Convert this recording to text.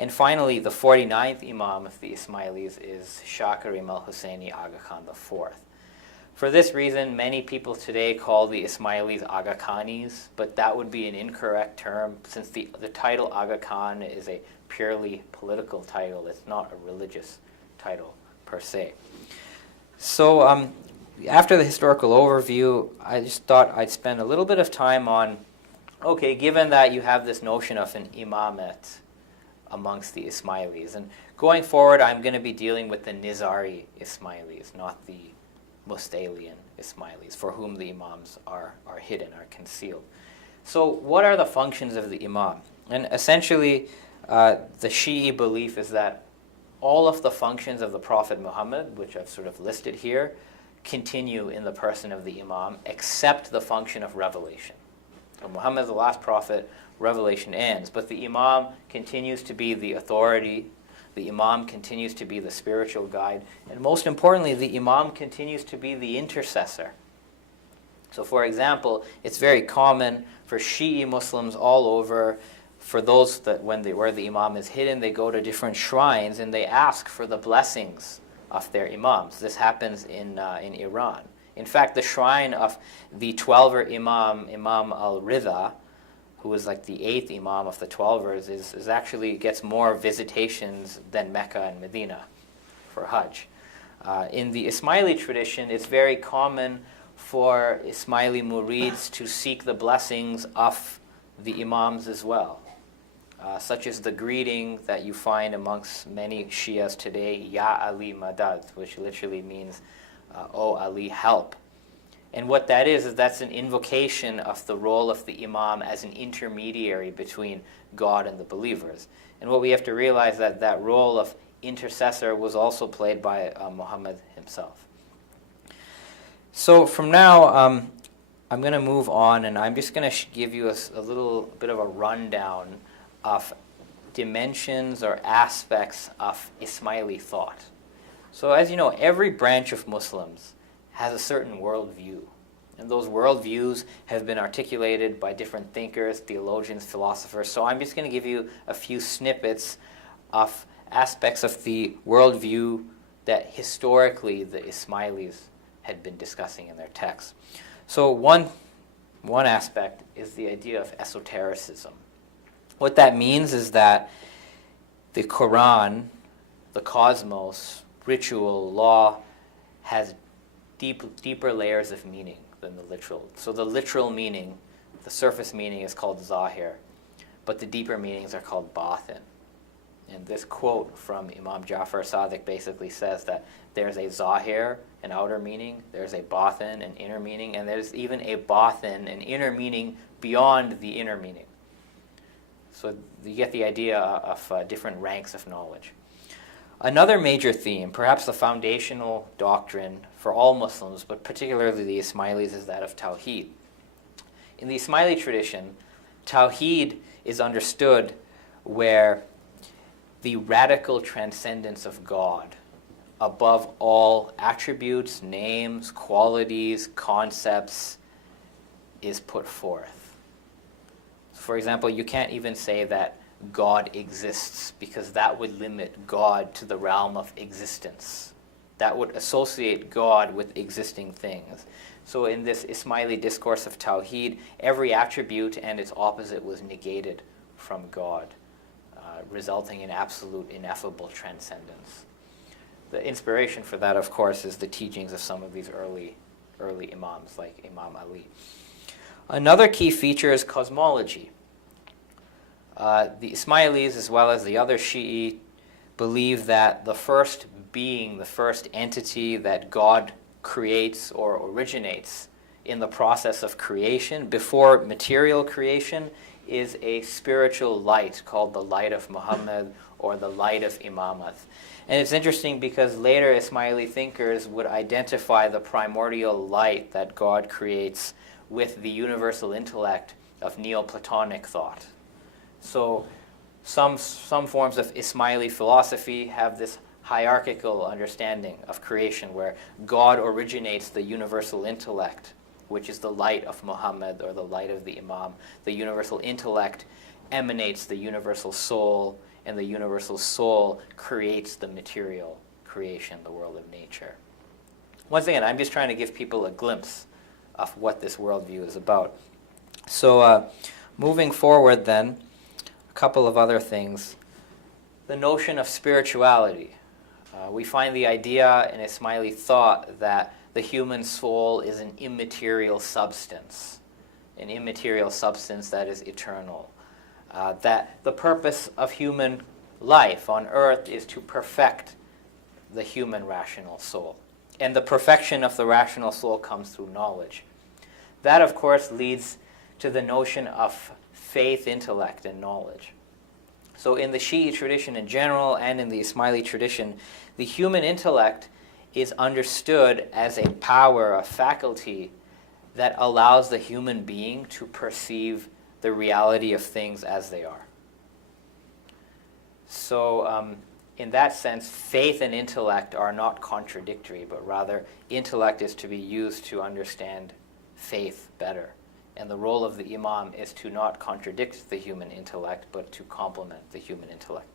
And finally, the 49th Imam of the Ismailis is Shah Karim al-Husseini Aga Khan IV. For this reason, many people today call the Ismailis Aga Khanis, but that would be an incorrect term since the title Aga Khan is a purely political title. It's not a religious title per se. So after the historical overview, I just thought I'd spend a little bit of time on, okay, given that you have this notion of an imamat amongst the Ismailis, and going forward I'm going to be dealing with the Nizari Ismailis, not the Mustalian Ismailis, for whom the imams are hidden, are concealed. So what are the functions of the imam? And essentially, the Shi'i belief is that all of the functions of the Prophet Muhammad, which I've sort of listed here, continue in the person of the imam, except the function of revelation. So Muhammad is the last prophet, revelation ends, but the imam continues to be the authority. The imam continues to be the spiritual guide. And most importantly, the imam continues to be the intercessor. So for example, it's very common for Shi'i Muslims all over, for those that where the imam is hidden, they go to different shrines and they ask for the blessings of their imams. This happens in Iran. In fact, the shrine of the 12er Imam, Imam al-Ridha, who is like the 8th Imam of the 12ers, is actually gets more visitations than Mecca and Medina for Hajj. In the Ismaili tradition, it's very common for Ismaili murids to seek the blessings of the imams as well, such as the greeting that you find amongst many Shias today, Ya Ali Madad, which literally means, O Ali, help. And what that is that's an invocation of the role of the imam as an intermediary between God and the believers. And what we have to realize that that role of intercessor was also played by Muhammad himself. So from now, I'm going to move on, and I'm just going to give you a little bit of a rundown of dimensions or aspects of Ismaili thought. So as you know, every branch of Muslims has a certain worldview. And those worldviews have been articulated by different thinkers, theologians, philosophers. So I'm just going to give you a few snippets of aspects of the worldview that historically the Ismailis had been discussing in their texts. So one aspect is the idea of esotericism. What that means is that the Quran, the cosmos, ritual, law, has deeper layers of meaning than the literal. So the literal meaning, the surface meaning is called zahir, but the deeper meanings are called batin. And this quote from Imam Jafar Sadiq basically says that there's a zahir, an outer meaning, there's a batin, an inner meaning, and there's even a batin, an inner meaning beyond the inner meaning. So you get the idea of different ranks of knowledge. Another major theme, perhaps the foundational doctrine for all Muslims, but particularly the Ismailis, is that of Tawhid. In the Ismaili tradition, Tawhid is understood where the radical transcendence of God above all attributes, names, qualities, concepts is put forth. For example, you can't even say that God exists, because that would limit God to the realm of existence. That would associate God with existing things. So in this Ismaili discourse of Tawhid, every attribute and its opposite was negated from God, resulting in absolute ineffable transcendence. The inspiration for that, of course, is the teachings of some of these early imams, like Imam Ali. Another key feature is cosmology. The Ismailis, as well as the other Shi'i, believe that the first being, the first entity that God creates or originates in the process of creation, before material creation, is a spiritual light called the light of Muhammad or the light of Imamat. And it's interesting because later Ismaili thinkers would identify the primordial light that God creates with the universal intellect of Neoplatonic thought. So some forms of Ismaili philosophy have this hierarchical understanding of creation where God originates the universal intellect, which is the light of Muhammad or the light of the Imam. The universal intellect emanates the universal soul, and the universal soul creates the material creation, the world of nature. Once again, I'm just trying to give people a glimpse of what this worldview is about. So moving forward then, a couple of other things. The notion of spirituality. We find the idea in Ismaili thought that the human soul is an immaterial substance that is eternal. That the purpose of human life on earth is to perfect the human rational soul. And the perfection of the rational soul comes through knowledge. That, of course, leads to the notion of faith, intellect, and knowledge. So in the Shi'i tradition in general and in the Ismaili tradition, the human intellect is understood as a power, a faculty that allows the human being to perceive the reality of things as they are. So in that sense, faith and intellect are not contradictory, but rather intellect is to be used to understand faith better. And the role of the Imam is to not contradict the human intellect, but to complement the human intellect.